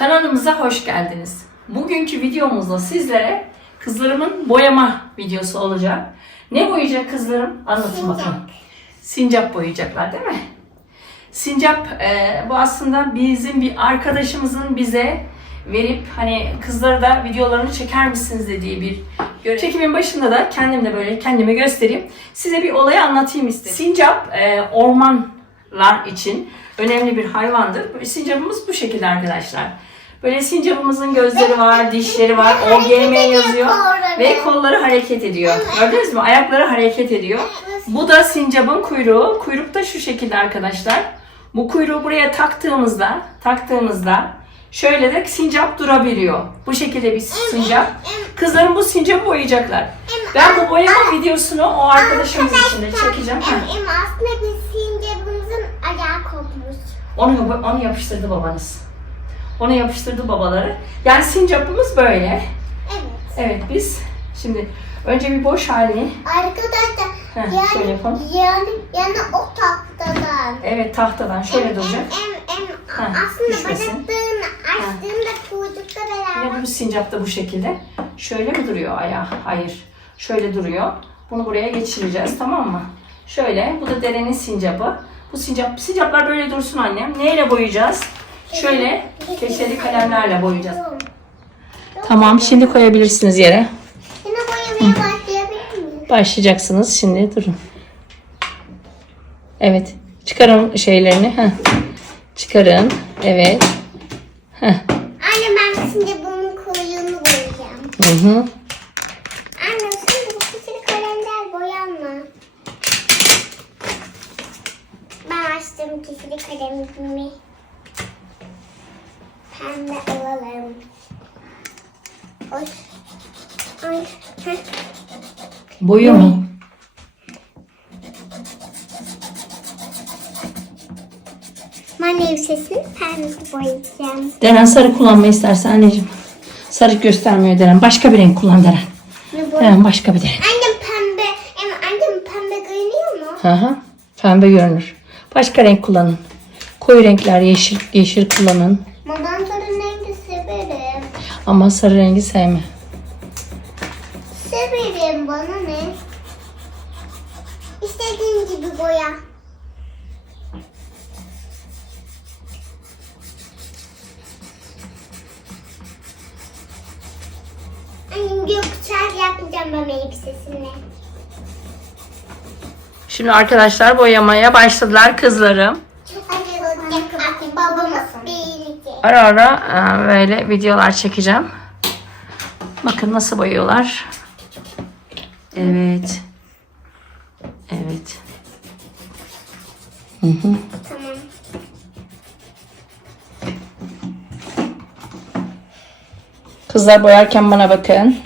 Kanalımıza hoş geldiniz. Bugünkü videomuzda sizlere kızlarımın boyama videosu olacak. Ne boyayacak kızlarım? Anlatın bakalım. Sincap boyayacaklar değil mi? Sincap e, bu aslında bizim bir arkadaşımızın bize verip hani kızlara da videolarını çeker misiniz dediği bir görev. Çekimin başında da kendim de böyle kendime göstereyim. Size bir olayı anlatayım istedim. Sincap e, ormanlar için önemli bir hayvandır. Sincapımız bu şekilde arkadaşlar. Böyle sincapımızın gözleri var, dişleri var, OGM yazıyor ve kolları hareket ediyor. Gördünüz mü? Ayakları hareket ediyor. Bu da sincapın kuyruğu. Kuyruk da şu şekilde arkadaşlar. Bu kuyruğu buraya taktığımızda, taktığımızda şöyle de sincap durabiliyor. Bu şekilde bir sincap. Kızlarım bu sincapı boyayacaklar. Ben bu boyama videosunu o arkadaşımız için de çekeceğim. Ha. Aslında biz sincapımızın ayağı kopmuş. Onu, onu yapıştırdı babanız. Onu yapıştırdı babaları. Yani sincapımız böyle. Evet. Evet biz şimdi önce bir boş halini Arkadaşlar Heh, yani, şöyle yapalım. yani, yani o tahtadan. evet tahtadan şöyle Em, duracak. Em, em, em, Ha, aslında düşmesin. bacaklarını açtığında kuyrukla beraber. Yine bu sincap da bu şekilde. Şöyle mi duruyor ayağı? Hayır. Şöyle duruyor. Bunu buraya geçireceğiz tamam mı? Şöyle. Bu da derenin sincapı. Bu sincap, sincaplar böyle dursun annem. Neyle boyayacağız? Şöyle keçeli kalemlerle boyayacağız. Tamam şimdi koyabilirsiniz yere. Yine boyamaya başlayabilir miyiz? Başlayacaksınız şimdi durun. Evet. Çıkarın şeylerini. Heh. Çıkarın. Evet. Heh. Anne ben şimdi bunun kuyruğunu boyayacağım. Hı hı. Anne şimdi bu küçük kalemler boyanma. Ben açtım küçük kalemimi. Pembe alalım. Ay. heh. Mu? Ben elbisesini pembe boyayacağım. Deren sarı kullanma istersen anneciğim. Sarı göstermiyor Deren. Başka bir renk kullan Deren. Ne boy- Deren başka bir renk. Annem pembe. Em, annem pembe görünüyor mu? Hı hı. Pembe görünür. Başka renk kullanın. Koyu renkler yeşil yeşil kullanın. Ama ben sarı rengi severim. Ama sarı rengi sevme. Severim bana ne? İstediğin gibi boya. Annem gökkuşağı yapmayacağım ben elbisesini. Şimdi arkadaşlar boyamaya başladılar kızlarım. Ara ara e, böyle videolar çekeceğim. Bakın nasıl boyuyorlar. Evet. Evet. Hı hı. Tamam. Kızlar boyarken bana bakın.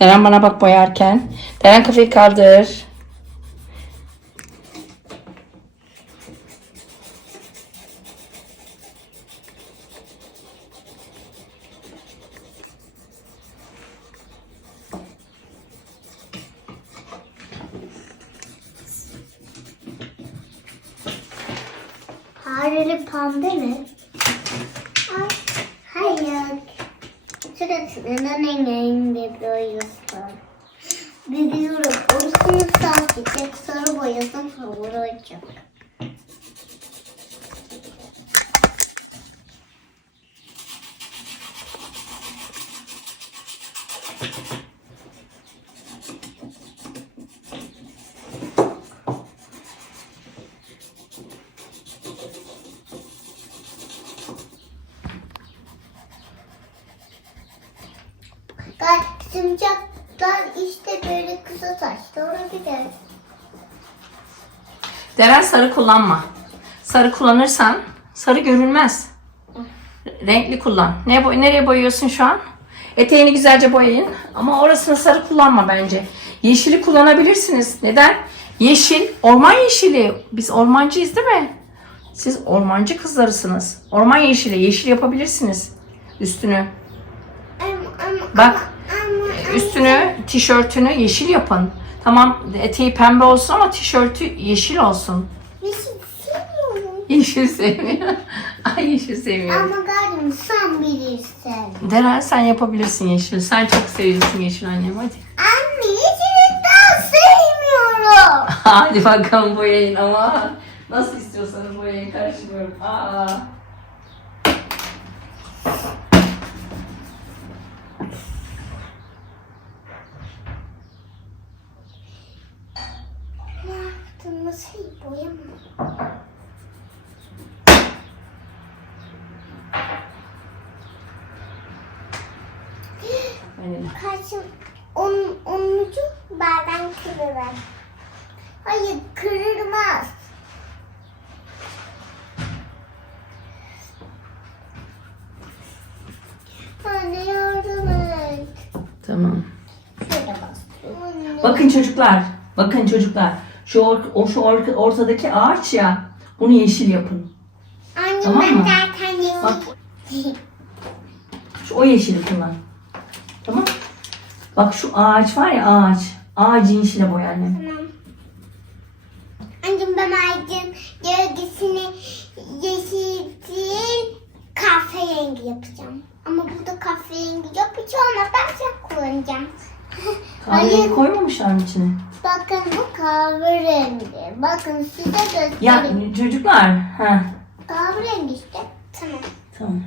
Deren bana bak boyarken. Deren kafayı kaldır. Pembe mi? Ay, hayır. Sırasının en önemli boyası. Biliyorum. Orasını sadece sarı boyasın favori olacak. Simcaklar işte böyle kısa saçlı olabilir. Deren sarı kullanma. Sarı kullanırsan sarı görünmez. Renkli kullan. Ne boy nereye boyuyorsun şu an? Eteğini güzelce boyayın ama orasını sarı kullanma bence. Yeşili kullanabilirsiniz. Neden? Yeşil, orman yeşili. Biz ormancıyız değil mi? Siz ormancı kızlarısınız. Orman yeşili, yeşil yapabilirsiniz üstünü. Bak üstünü, tişörtünü yeşil yapın. Tamam eteği pembe olsun ama tişörtü yeşil olsun. Yeşil sevmiyorum. Yeşil sevmiyor. Ay yeşil sevmiyorum. Ama galiba sen bilirsin. Deren sen yapabilirsin yeşil. Sen çok seviyorsun yeşil annem hadi. Anne yeşili daha sevmiyorum. Hadi bakalım boyayın ama. Nasıl istiyorsanız boyayın karışmıyorum. Aa. Ne yaptığımız şey boyama. Karşım on, onun ucu bazen kırılır. Hayır kırılmaz. Anne yardım et. Tamam. Bakın çocuklar. Bakın çocuklar. Şu, or, o, şu or- ortadaki ağaç ya. Bunu yeşil yapın. Anne Tamam ben mı? zaten Bak şu o yeşili kullan. Tamam. Bak şu ağaç var ya ağaç. Ağacı yeşile boya annem. Tamam. Anneciğim ben ağacın gölgesini yeşil değil kahverengi yapacağım. Ama burada kahverengi yok hiç olmaz ben siyah kullanacağım. Kahverengi Hayır. koymamışlar mı içine? Bakın bu kahverengi. Bakın size göstereyim. Ya çocuklar. Ha. Kahverengi işte. Tamam. Tamam.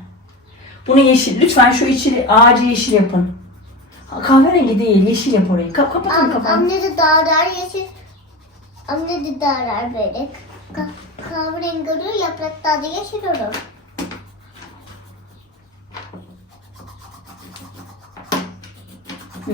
Bunu yeşil. Lütfen şu içi ağacı yeşil yapın. Ha, Kahverengi değil, yeşil yap orayı. Kap kapatın Am, kafanı. anne de dağlar yeşil. Anne de dağlar böyle. Ka kahverengi oluyor yapraklar da yeşil olur. Hı.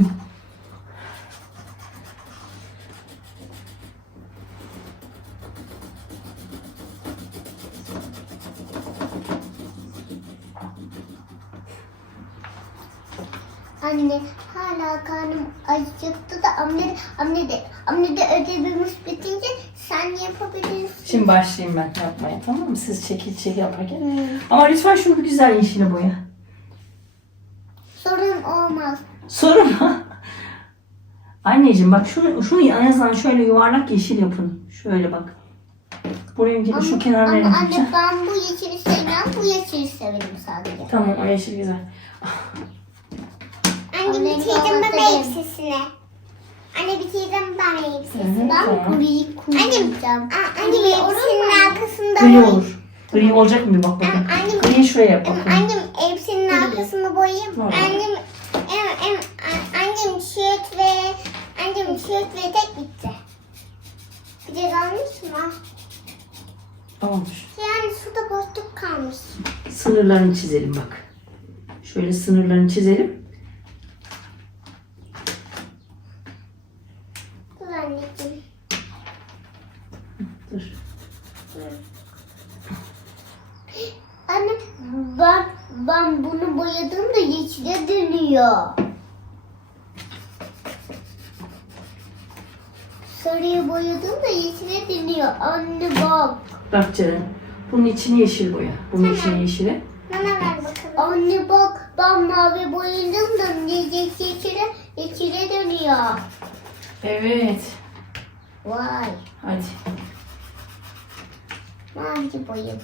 Anne hala karnım acıktı da anne anne de anne de ödevimiz bitince sen yapabilirsin. Şimdi başlayayım ben yapmaya tamam mı? Siz çekil çekil yaparken. Hmm. Ama lütfen şunu güzel yeşile boya. Sorun olmaz. Sorun mu? Anneciğim bak şunu, şunu en azından şöyle yuvarlak yeşil yapın. Şöyle bak. Buraya gidip şu kenarlarını ama yapacağım. anne ben bu yeşili sevmem bu yeşili severim sadece. Tamam o yeşil güzel. Anne bitirdim ben elbisesini. Anne bitirdim ben elbisesini. Ben griyi kullanacağım. Anne elbisenin arkasında Gri olur. Gri olacak mı bir bak bakın. Annem- Gri şuraya yap bakın. Annem elbisenin arkasını boyayayım. Tamam. Annem em, em, annem tişört ve annem tişört ve tek bitti. Bir de kalmış mı? Olmuş. Yani suda boşluk kalmış. Sınırlarını çizelim bak. Şöyle sınırlarını çizelim. Dur anneciğim. Dur. Anne ben, ben bunu boyadığımda yeşile dönüyor. Sarıya boyadığımda yeşile dönüyor. Anne bak. Bak Ceren. Bunun için yeşil boya. Bunun için yeşili. Bana ver bakalım. Anne bak ben mavi boyadığımda yeşile, yeşile dönüyor. Evet. Vay. Hadi. Mavi boyum.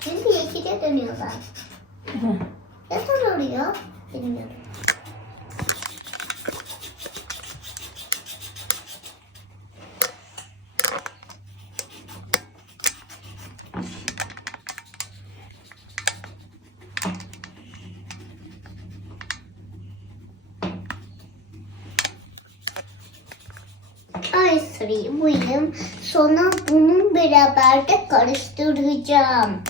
Şimdi yeşile dönüyorlar. Hı. Nasıl oluyor? Bilmiyorum. Sonra bunu beraber de karıştıracağım.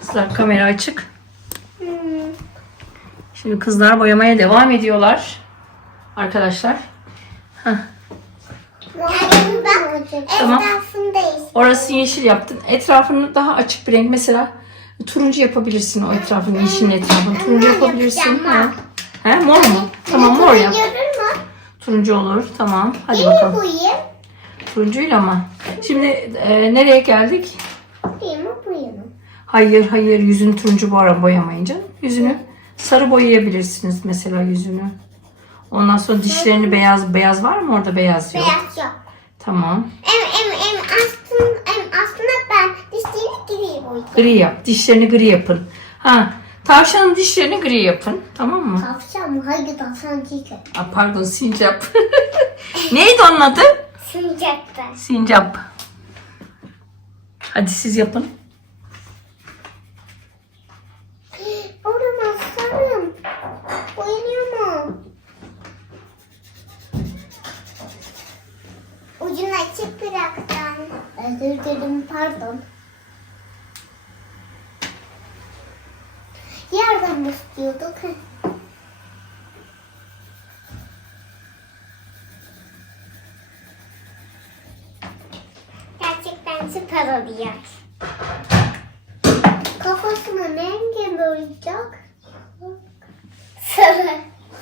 Kızlar kamera açık. Hmm. Şimdi kızlar boyamaya devam ediyorlar. Arkadaşlar. Heh. Tamam. Orası yeşil yaptın. Etrafını daha açık bir renk. Mesela turuncu yapabilirsin o etrafını. Yeşilin etrafını. Turuncu yapabilirsin. Ha. He, mor mu? Tamam mor yap. Turuncu olur. Tamam. Hadi bakalım. Turuncuyla ama. Şimdi e, nereye geldik? Hayır hayır yüzünü turuncu boya boyamayın canım. Yüzünü sarı boyayabilirsiniz mesela yüzünü. Ondan sonra dişlerini beyaz beyaz var mı orada beyaz yok. Beyaz yok. Tamam. Em em em aslında em aslında ben dişlerini gri boyayacağım. Gri yap. Dişlerini gri yapın. Ha, tavşanın dişlerini gri yapın. Tamam mı? Tavşan mı? Hayır tavşan değil ki. Aa, pardon sincap. Neydi onun adı? Sıcakta. Sincap. Hadi siz yapın. Olamaz sarım. Boyanıyor Ucunu açık bıraktım. Özür dilerim pardon. Yardım istiyorduk. Gerçekten süper oluyor. Kafasını ne rengi boyayacak? Sarı.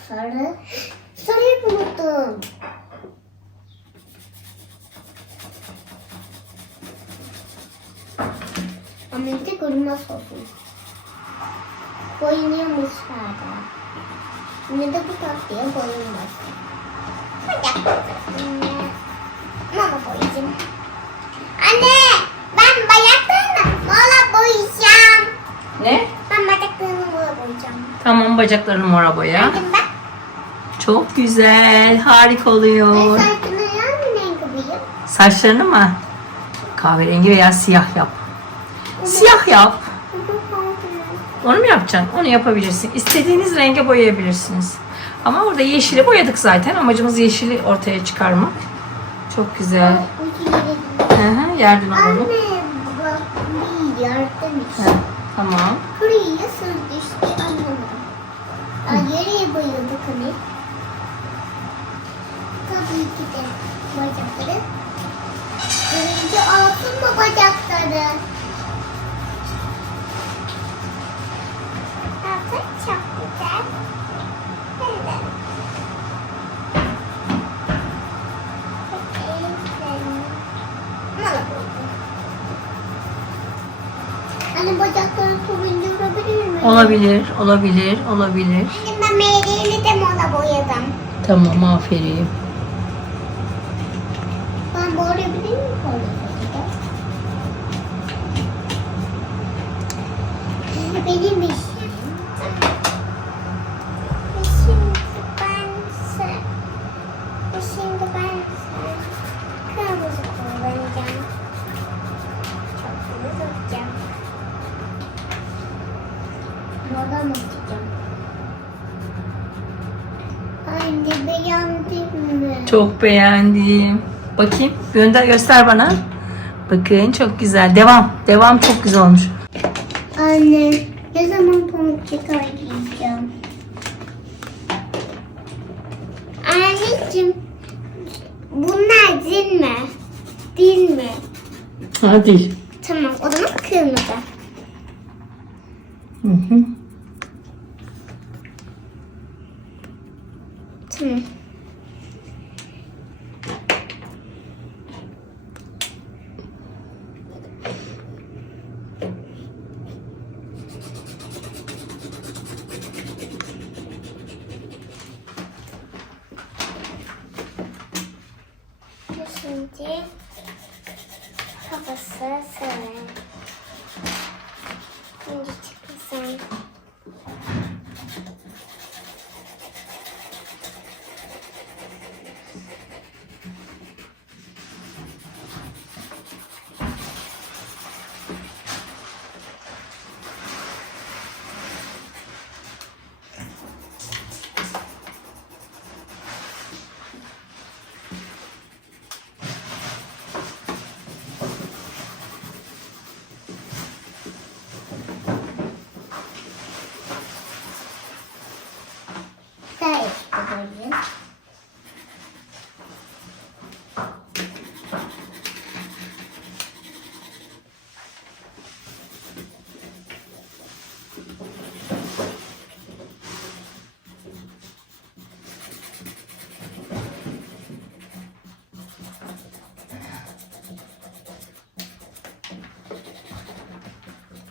Sarı. Sarıyı unuttum. Görünmez olsun. Boyanıyormuş galiba. Yine de bu tahtaya boyanmaz. Hadi. Anne. Mama boyayacağım. Anne! Ben bayaklarını mola boyayacağım. Ne? Ben bacaklarını mola boyayacağım. Tamam bacaklarını mora boya. Bakın bak. Çok güzel. Harika Ben oluyor. saçını hangi renk boyayayım? Saçlarını mı? Kahverengi veya siyah yap. Siyah yap. Onu mu yapacaksın? Onu yapabilirsin. İstediğiniz renge boyayabilirsiniz. Ama orada yeşili boyadık zaten. Amacımız yeşili ortaya çıkarmak. Çok güzel. Hı hı, Anne alalım. bak bir yardım için. Tamam. Buraya olabilir? Olabilir, olabilir. Anne ben meyleğini de mola boyadım. Tamam, aferin. Ben boyayabilir miyim? Benim işim. Çok beğendim. Bakayım, gönder göster bana. Bakın çok güzel. Devam, devam çok güzel olmuş. Anne, ne zaman pamuk çıkartacağım? Anneciğim, bunlar değil mi? Değil mi? Hadi. Tamam, o zaman kırmızı. Hı hı.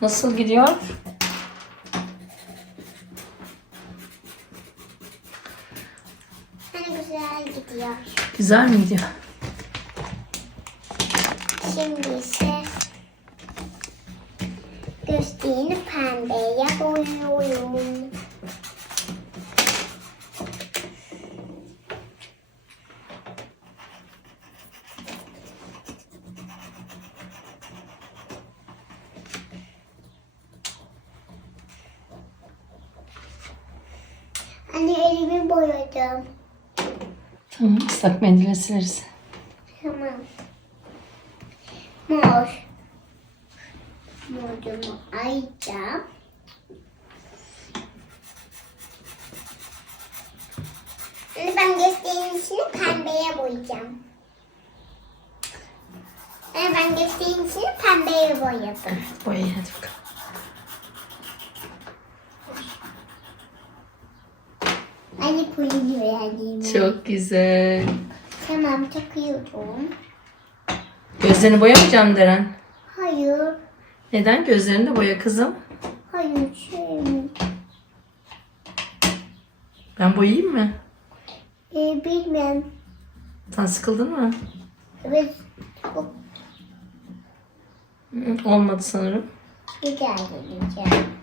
Nasıl gidiyor? Hani güzel gidiyor. Güzel mi gidiyor? Elimi boyadım. Tamam ıslak mendille sileriz. Tamam. Mor. Morumu ayacağım. Ben göstereyim içini pembeye boyayacağım. Yani ben göstereyim içini pembeye boyadım. Boyayın hadi bakalım. Anne pulini verdiğimi. Çok güzel. Tamam takıyorum. Gözlerini boyamayacaksın Deren. Hayır. Neden? Gözlerini de boya kızım. Hayır şey mi? Ben boyayayım mı? Ee, bilmem. Sen sıkıldın mı? Evet. Olmadı sanırım. güzel geleceğim. Böyle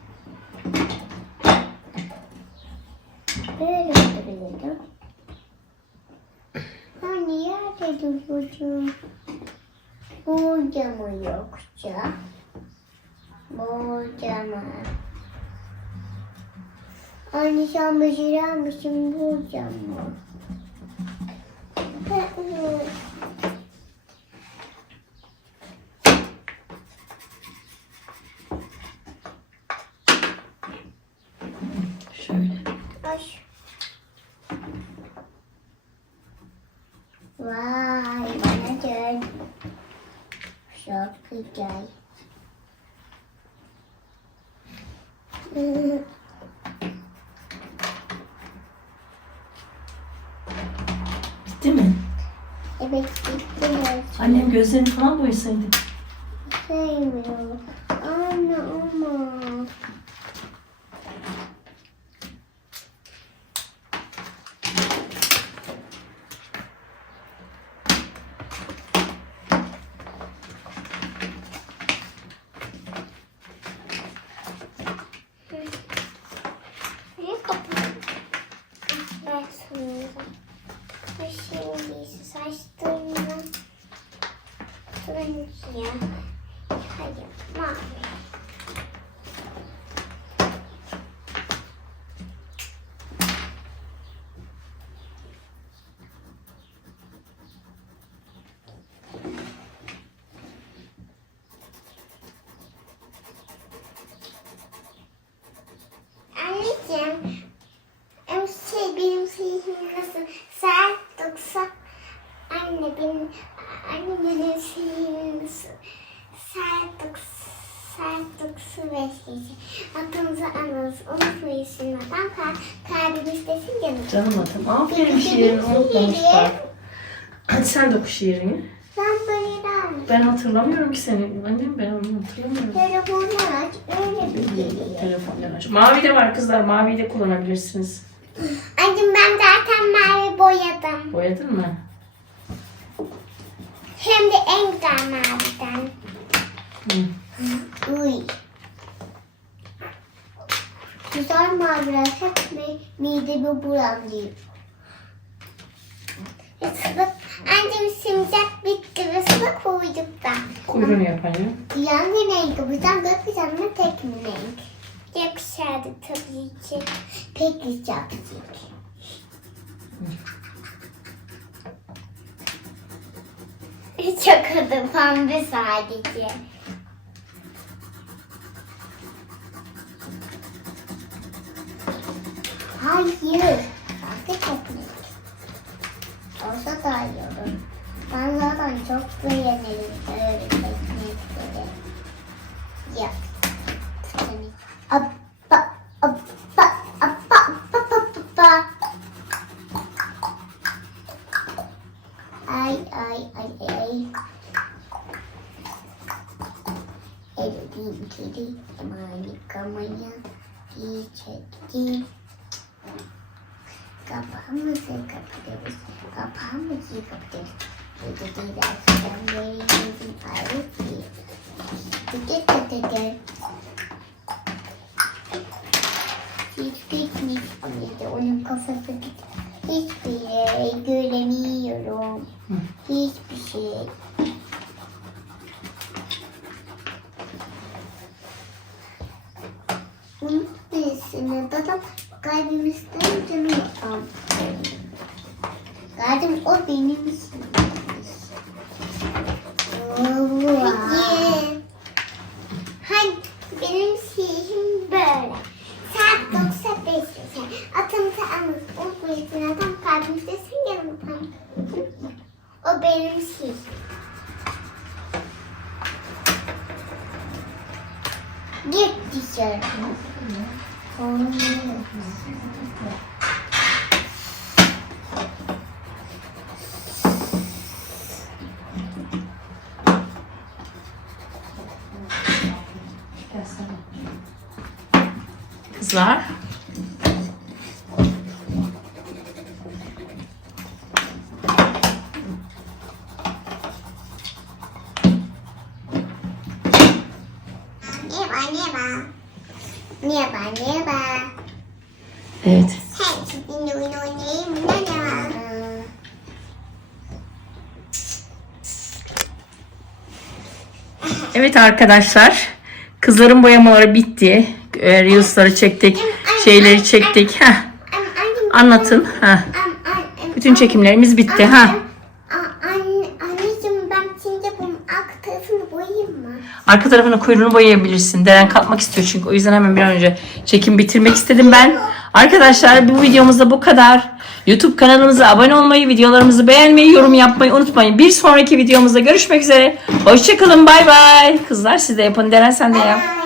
Duracağım. Burada mı yoksa? Burada mı? Anne sen becerer misin burada? Şöyle. Ay. Vay bana dön. Çok güzel. Bitti mi? evet gitti. Annem gözlerini falan boyasaydı. Sevmiyorum. Anne ama. Ne kapı? Ben sonunda. Ve şimdi saçlarımı turuncuya. Hayır, mavi. Anneciğim, em şey benim sihrim nasıl sert doksa anne benim anne benim sert doksa sert doksa ve şey atınızı anınız unutmayın silmeden kal kalbimiz desin canım. Canım atım. Aferin şiirini unutmamışlar. Hadi sen de oku şiirini. Ben böyle der Ben hatırlamıyorum ki seni. Annem ben onu hatırlamıyorum. Telefonlar aç öyle bir geliyor. Telefondan aç. Mavi de var kızlar. Maviyi de kullanabilirsiniz. Anneciğim ben zaten mavi boyadım. Boyadın mı? Hem de en güzel maviden. Uy. Güzel maviler hep mi, midemi bulandırıyor. Sıvı, anneciğim simcak bitti ve sıvı koyduk da. Kuyruğunu yap anne. Yangi renk yapacağım, gökyüzünde tek mi renk? Yakışardı tabii ki. Pek güzel Çok adı pembe sadece. Hayır. Farklı teknik. Olsa daha iyi olur. Ben zaten çok beğenirim öyle teknikleri. Yap. Seni. Dedi dedi. Hiçbir gitmiş dedi. Onun kafası. Hiçbir yere göremiyorum. Hiçbir şey. Onun birisini dadım kalbimizden canı aldı. Kalbim o benim için. Peki. Kızlar. Merhaba, merhaba. Evet. Sen sizinle oyun oynayayım mı? Merhaba. Evet arkadaşlar. Kızların boyamaları bitti. Ee, Reels'ları çektik. Şeyleri çektik. Heh. Anlatın. Heh. Bütün çekimlerimiz bitti. Ha. Anneciğim ben şimdi bunun alt tarafını boyayayım mı? Arka tarafını kuyruğunu boyayabilirsin. Deren kalkmak istiyor çünkü. O yüzden hemen bir an önce çekim bitirmek istedim ben. Arkadaşlar bu videomuzda bu kadar. YouTube kanalımıza abone olmayı, videolarımızı beğenmeyi, yorum yapmayı unutmayın. Bir sonraki videomuzda görüşmek üzere. Hoşçakalın. Bay bay. Kızlar siz de yapın. Deren sen de yap.